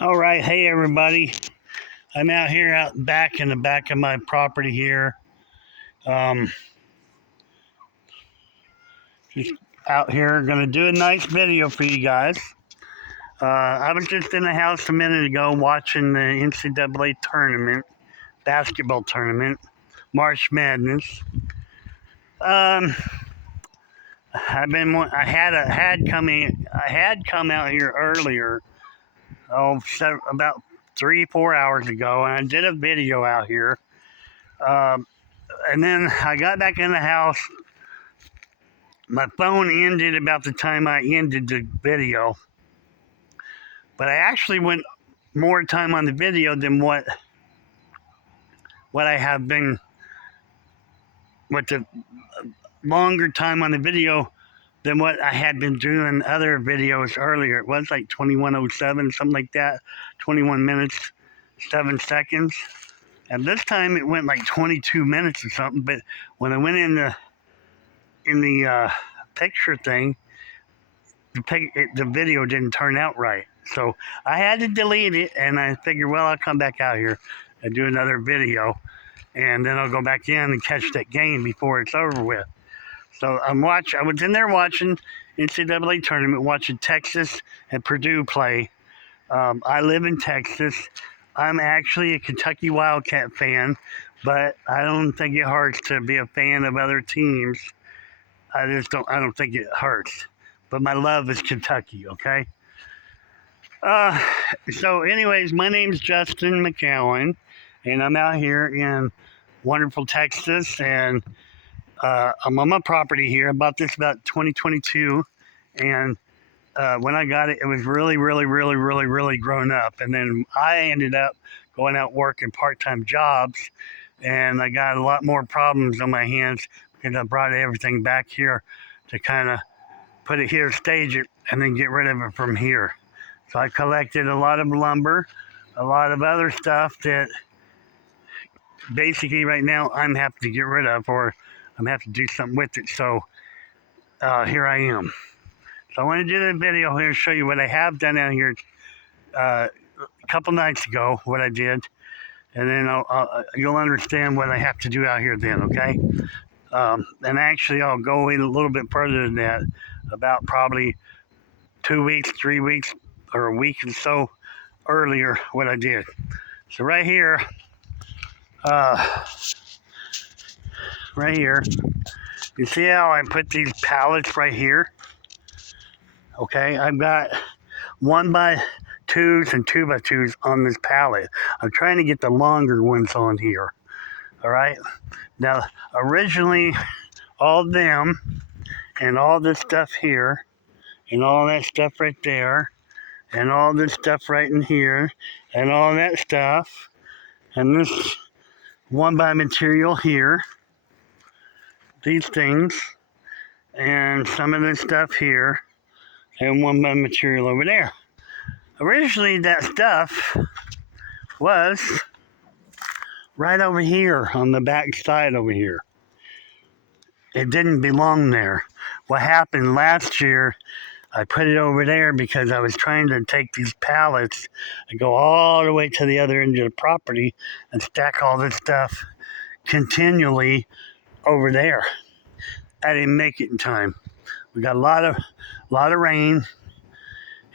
All right, hey everybody. I'm out here out back in the back of my property here. Um, just out here, gonna do a nice video for you guys. I was just in the house a minute ago watching the NCAA tournament, basketball tournament, March Madness. Um, I had come out here earlier, about 3-4 hours ago, and I did a video out here. Um, and then I got back in the house. My phone ended about the time I ended the video, but I actually went more time on the video than what I have been with the longer time on the video than what I had been doing other videos earlier. It was like 21:07, something like that, 21 minutes, 7 seconds. And this time it went like 22 minutes or something. But when I went in the picture thing, the video didn't turn out right. So I had to delete it, and I figured, well, I'll come back out here and do another video, and then I'll go back in and catch that game before it's over with. So I was in there watching NCAA tournament, watching Texas and Purdue play. I live in Texas. I'm actually a Kentucky Wildcat fan, but I don't think it hurts to be a fan of other teams. I don't think it hurts. But my love is Kentucky, okay? Uh, so anyways, my name's Justin McCowan, and I'm out here in wonderful Texas, and I'm on my property here. I bought this about 2022, and when I got it, it was really, really, really, really, really grown up. And then I ended up going out working part-time jobs, and I got a lot more problems on my hands because I brought everything back here to kind of put it here, stage it, and then get rid of it from here. So I collected a lot of lumber, a lot of other stuff that basically right now I'm having to get rid of, or I'm having to do something with it. So here I am. So I want to do the video here to show you what I have done out here a couple nights ago, what I did, and then you'll understand what I have to do out here then, okay? And actually, I'll go in a little bit further than that, about probably 2 weeks, 3 weeks, or a week and so earlier what I did. So right here, you see how I put these pallets right here? Okay, I've got 1x2s and 2x2s on this pallet. I'm trying to get the longer ones on here. All right. Now, originally, all them and all this stuff here, and all that stuff right there, and all this stuff right in here, and all that stuff, and this 1x material here, these things, and some of this stuff here, and 1x material over there. Originally, that stuff was right over here on the back side over here. It didn't belong there. What happened last year, I put it over there because I was trying to take these pallets and go all the way to the other end of the property and stack all this stuff continually over there. I didn't make it in time. We got a lot of rain,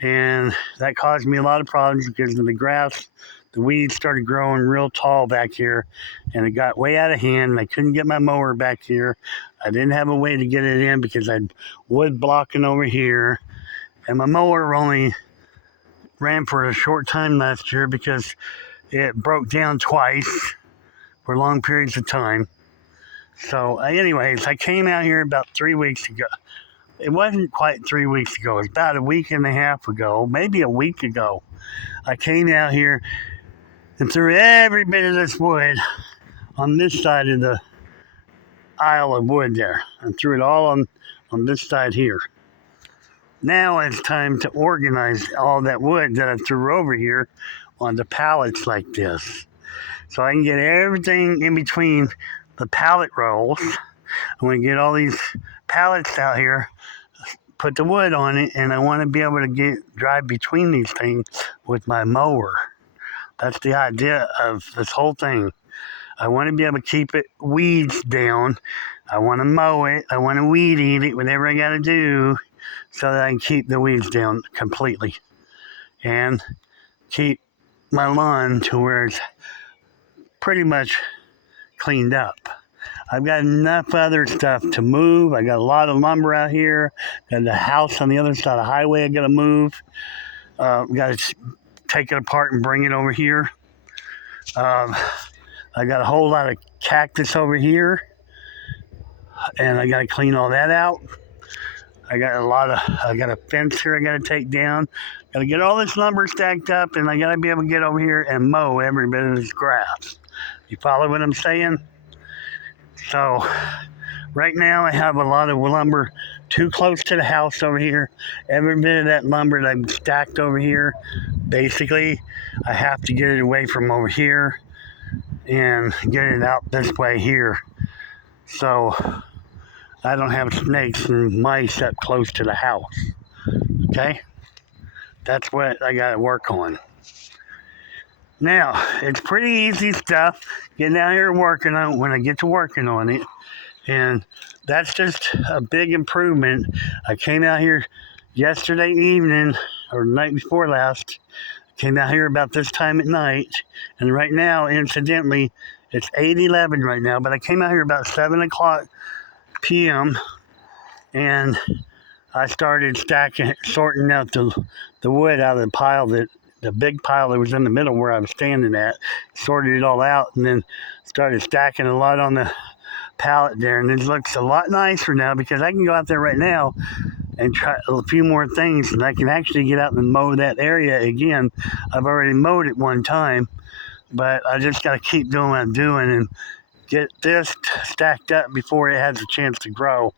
and that caused me a lot of problems because of the grass. The weeds started growing real tall back here, and it got way out of hand, and I couldn't get my mower back here. I didn't have a way to get it in because I had wood blocking over here, and my mower only ran for a short time last year because it broke down twice for long periods of time. So anyways, I came out here about 3 weeks ago. It wasn't quite 3 weeks ago. It was about a week and a half ago, maybe a week ago. I came out here and threw every bit of this wood on this side of the aisle of wood there. I threw it all on this side here. Now it's time to organize all that wood that I threw over here onto pallets like this. So I can get everything in between the pallet rolls. I'm going to get all these pallets out here put the wood on it, and I want to be able to drive between these things with my mower. That's the idea of this whole thing. I want to be able to keep it weeds down. I want to mow it. I want to weed eat it, whatever I got to do, so that I can keep the weeds down completely and keep my lawn to where it's pretty much cleaned up. I've got enough other stuff to move. I got a lot of lumber out here. Got the house on the other side of the highway I got to move. Got to take it apart and bring it over here. I got a whole lot of cactus over here, and I got to clean all that out. I got a fence here I got to take down. Got to get all this lumber stacked up, and I got to be able to get over here and mow every bit of this grass. You follow what I'm saying? So right now I have a lot of lumber too close to the house over here. Every bit of that lumber that I've stacked over here, basically, I have to get it away from over here and get it out this way here. So I don't have snakes and mice up close to the house. Okay? That's what I got to work on. Now, it's pretty easy stuff getting out here and working on it when I get to working on it. And that's just a big improvement. I came out here yesterday evening, or the night before last. Came out here about this time at night. And right now, incidentally, it's 8:11 right now. But I came out here about 7 o'clock p.m. And I started sorting out the wood out of the pile the big pile that was in the middle where I was standing at, sorted it all out, and then started stacking a lot on the pallet there. And it looks a lot nicer now because I can go out there right now and try a few more things, and I can actually get out and mow that area again. I've already mowed it one time, but I just got to keep doing what I'm doing and get this stacked up before it has a chance to grow.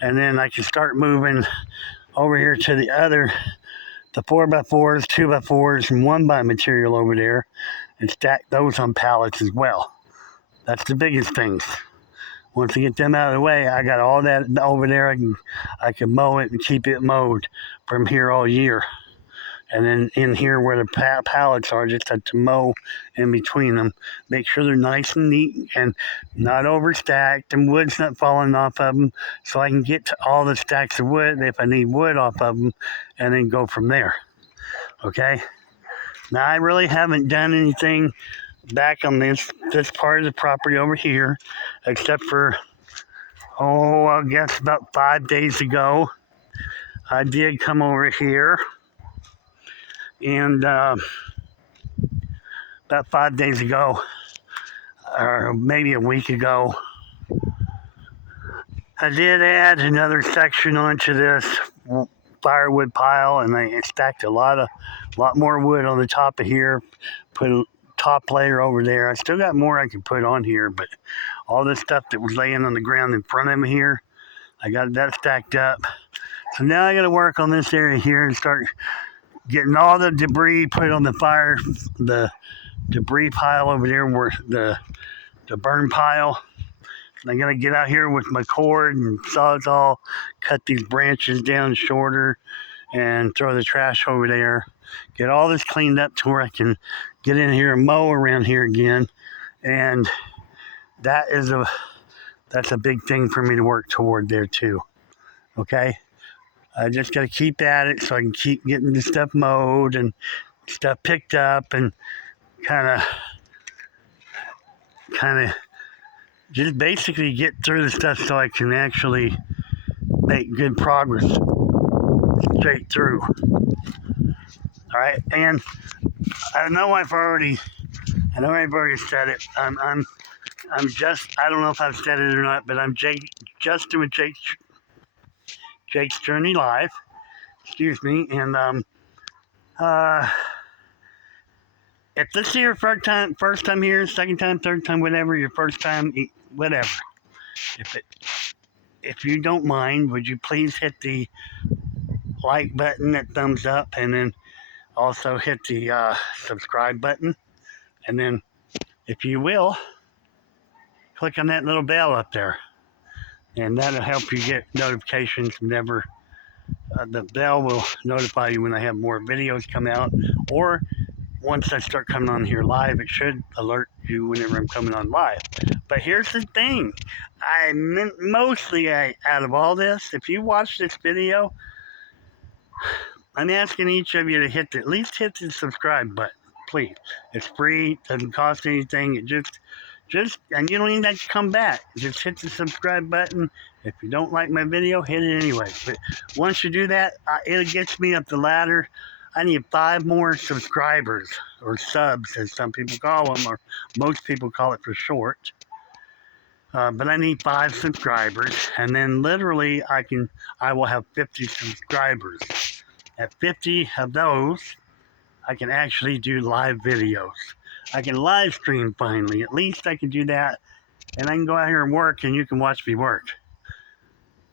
And then I can start moving over here to the 4x4s, 2x4s, and 1x material over there and stack those on pallets as well. That's the biggest things. Once I get them out of the way, I got all that over there. I can mow it and keep it mowed from here all year. And then in here where the pallets are, just have to mow in between them. Make sure they're nice and neat and not overstacked and wood's not falling off of them, so I can get to all the stacks of wood if I need wood off of them and then go from there. Okay? Now, I really haven't done anything back on this part of the property over here, except for, I guess about 5 days ago, I did come over here. And about 5 days ago, or maybe a week ago, I did add another section onto this firewood pile, and I stacked a lot more wood on the top of here, put a top layer over there. I still got more I could put on here, but all this stuff that was laying on the ground in front of me here, I got that stacked up. So now I got to work on this area here and start getting all the debris put on the fire, the debris pile over there, where the burn pile. And I got to get out here with my cord and sawzall, cut these branches down shorter, and throw the trash over there. Get all this cleaned up to where I can get in here and mow around here again. And that's a big thing for me to work toward there too. Okay? I just got to keep at it so I can keep getting the stuff mowed and stuff picked up and kind of just basically get through the stuff so I can actually make good progress straight through. All right, and I know I've already said it. I don't know if I've said it or not, but I'm Justin with Jake's Journey Live. Excuse me, and if this is your first time here, second time, third time, whatever, your first time, whatever. If you don't mind, would you please hit the like button, that thumbs up, and then also hit the subscribe button, and then if you will, click on that little bell up there, and that'll help you get notifications whenever The bell will notify you when I have more videos come out, or once I start coming on here live, it should alert you whenever I'm coming on live. But here's the thing. Out of all this, if you watch this video, I'm asking each of you to at least hit the subscribe button, please. It's free, doesn't cost anything. It and you don't even have to come back. Just hit the subscribe button. If you don't like my video, hit it anyway. But once you do that, it gets me up the ladder. I need 5 more subscribers, or subs, as some people call them, or most people call it for short. But I need 5 subscribers, and then literally I will have 50 subscribers. At 50 of those, I can actually do live videos. I can live stream finally. At least I can do that, and I can go out here and work, and you can watch me work.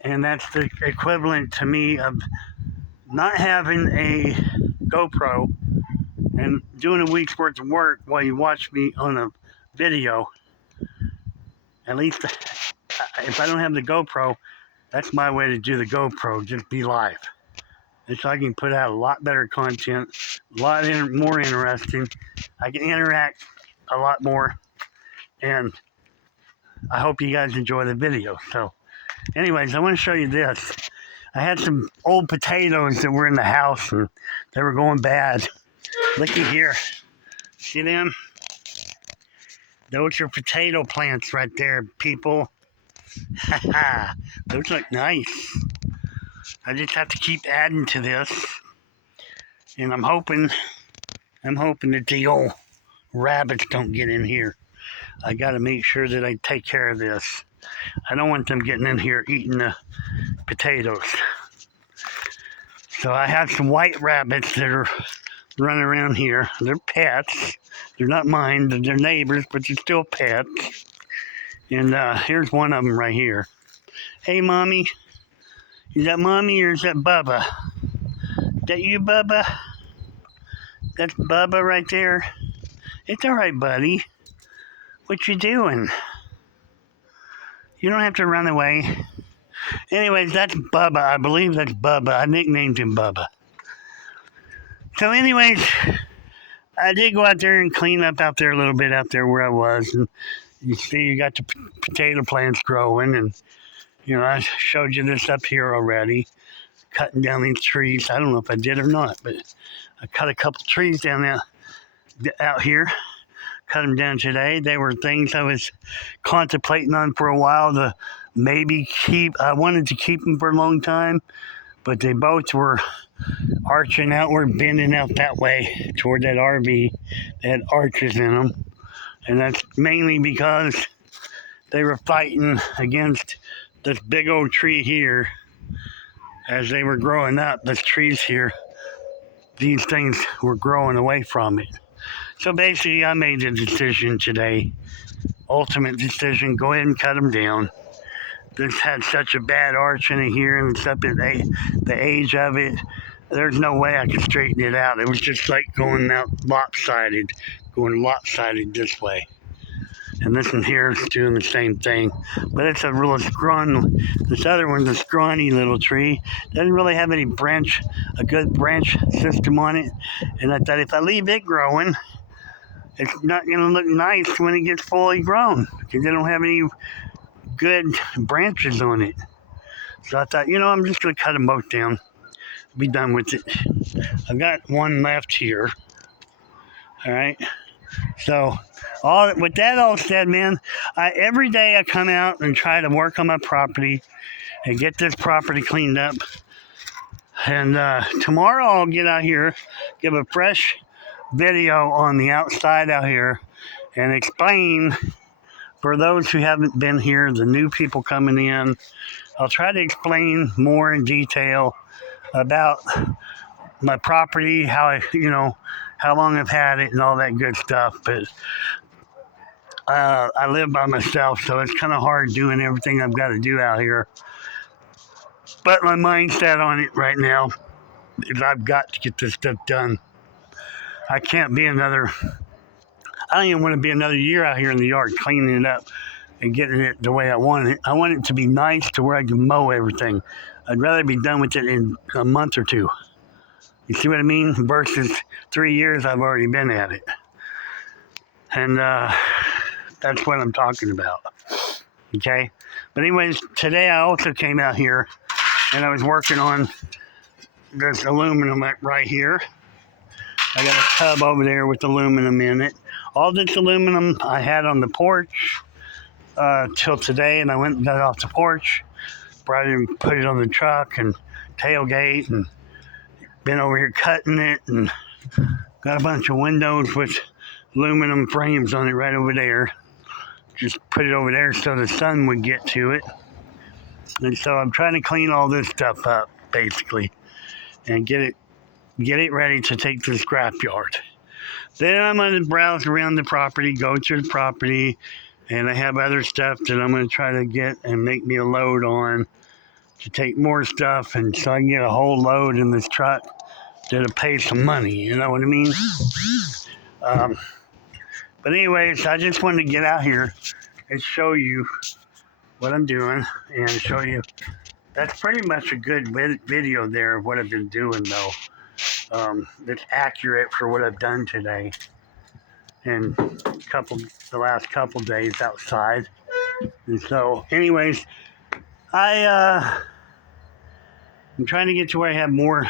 And that's the equivalent to me of not having a GoPro and doing a week's worth of work while you watch me on a video. At least if I don't have the GoPro, that's my way to do the GoPro, just be live. And so I can put out a lot better content, a lot more interesting. I can interact a lot more, and I hope you guys enjoy the video. So anyways, I want to show you this. I had some old potatoes that were in the house, and they were going bad. Looky here. See them? Those are potato plants right there, people. Those look nice. I just have to keep adding to this. And I'm hoping that the old rabbits don't get in here. I got to make sure that I take care of this. I don't want them getting in here eating the potatoes. So I have some white rabbits that are running around here. They're pets. They're not mine. They're neighbors, but they're still pets. And here's one of them right here. Hey, Mommy. Is that Mommy or is that Bubba? Is that you, Bubba? That's Bubba right there. It's all right, buddy. What you doing? You don't have to run away. Anyways, that's Bubba. I believe that's Bubba. I nicknamed him Bubba. So anyways, I did go out there and clean up out there a little bit out there where I was. And you see you got the potato plants growing. And, you know, I showed you this up here already. Cutting down these trees. I don't know if I did or not, but I cut a couple trees down there, out here. Cut them down today. They were things I was contemplating on for a while to maybe keep. I wanted to keep them for a long time, but they both were arching outward, bending out that way toward that RV. They had arches in them, and that's mainly because they were fighting against this big old tree here. As they were growing up, the trees here, these things were growing away from it. So basically, I made the decision today, ultimate decision, go ahead and cut them down. This had such a bad arch in it here, and it's up at the age of it. There's no way I could straighten it out. It was just like going lopsided this way. And this one here is doing the same thing. But it's a real this other one's a scrawny little tree. Doesn't really have a good branch system on it. And I thought if I leave it growing, it's not going to look nice when it gets fully grown. Because they don't have any good branches on it. So I thought, I'm just going to cut them both down. Be done with it. I've got one left here. All right. So, with that all said, man, every day I come out and try to work on my property and get this property cleaned up. And tomorrow I'll get out here, give a fresh video on the outside out here, and explain for those who haven't been here, the new people coming in. I'll try to explain more in detail about my property, how long I've had it and all that good stuff. But I live by myself, so it's kind of hard doing everything I've got to do out here. But my mindset on it right now is I've got to get this stuff done. I don't even want to be another year out here in the yard cleaning it up and getting it the way I want it. I want it to be nice to where I can mow everything. I'd rather be done with it in a month or two. You see what I mean? Versus 3 years I've already been at it. And that's what I'm talking about. Okay? But anyways, today I also came out here and I was working on this aluminum right here. I got a tub over there with aluminum in it. All this aluminum I had on the porch till today, and I went and got it off the porch, brought it and put it on the truck and tailgate, and been over here cutting it, and got a bunch of windows with aluminum frames on it right over there. Just put it over there so the sun would get to it. And so I'm trying to clean all this stuff up, basically, and get it ready to take to the scrapyard. Then I'm going to browse around the property, go to the property, and I have other stuff that I'm going to try to get and make me a load on to take more stuff, and so I can get a whole load in this truck that'll pay some money, you know what I mean? But anyways, I just wanted to get out here and show you what I'm doing and show you. That's pretty much a good video there of what I've been doing, though. It's accurate for what I've done today and the last couple days outside. And so, anyways, I'm trying to get to where I have more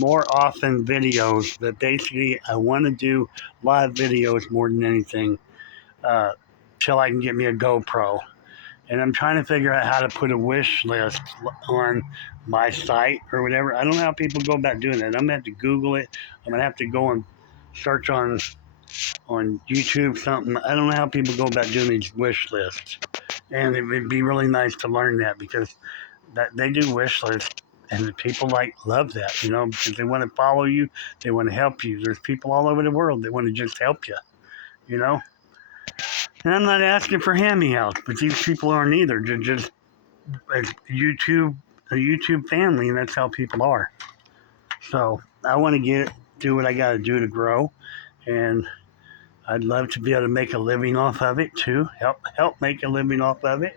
often videos. But basically, I want to do live videos more than anything till I can get me a GoPro. And I'm trying to figure out how to put a wish list on my site or whatever. I don't know how people go about doing that. I'm going to have to Google it. I'm going to have to go and search on YouTube something. I don't know how people go about doing these wish lists. And it would be really nice to learn that, because they do wish lists. And people love that, you know, because they want to follow you. They want to help you. There's people all over the world that want to just help you, you know. And I'm not asking for hand-me-outs, but these people aren't either. They're just a YouTube family, and that's how people are. So I want to do what I got to do to grow, and I'd love to be able to make a living off of it too. Help make a living off of it.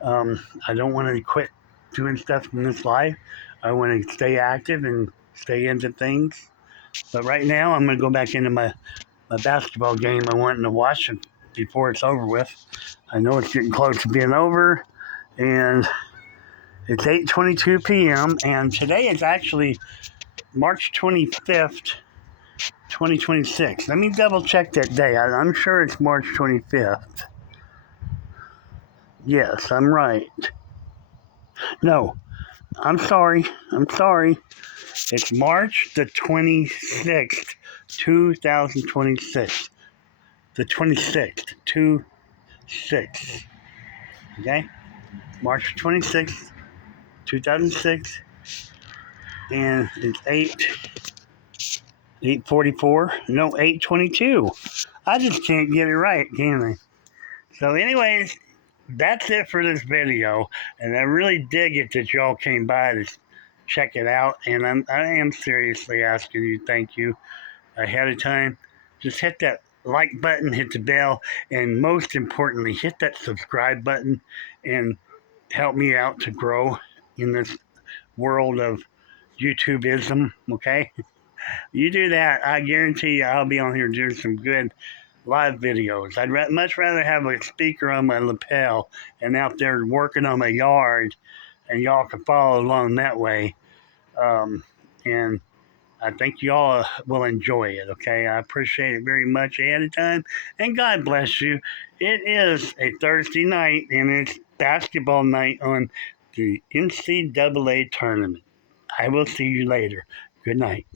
I don't want to quit doing stuff in this life. I want to stay active and stay into things. But right now, I'm going to go back into my basketball game I wanted to watch it before it's over with. I know it's getting close to being over, and it's 8:22 p.m., and today is actually March 25th, 2026. Let me double check that day. I'm sure it's March 25th. Yes, I'm right. No, I'm sorry. It's March the 26th, 2026. The 26th, 2/6. Okay? March 26th, 2006. And it's 8:44. No, 8:22. I just can't get it right, can I? So anyways, that's it for this video. And I really dig it that y'all came by to check it out. And I am seriously asking you, thank you ahead of time. Just hit that like button, hit the bell, and most importantly, hit that subscribe button and help me out to grow in this world of YouTubeism, okay? You do that, I guarantee you I'll be on here doing some good live videos. I'd much rather have a speaker on my lapel and out there working on my yard, and y'all can follow along that way. And I think y'all will enjoy it, okay? I appreciate it very much ahead of time, and God bless you. It is a Thursday night, and it's basketball night on the NCAA tournament. I will see you later. Good night.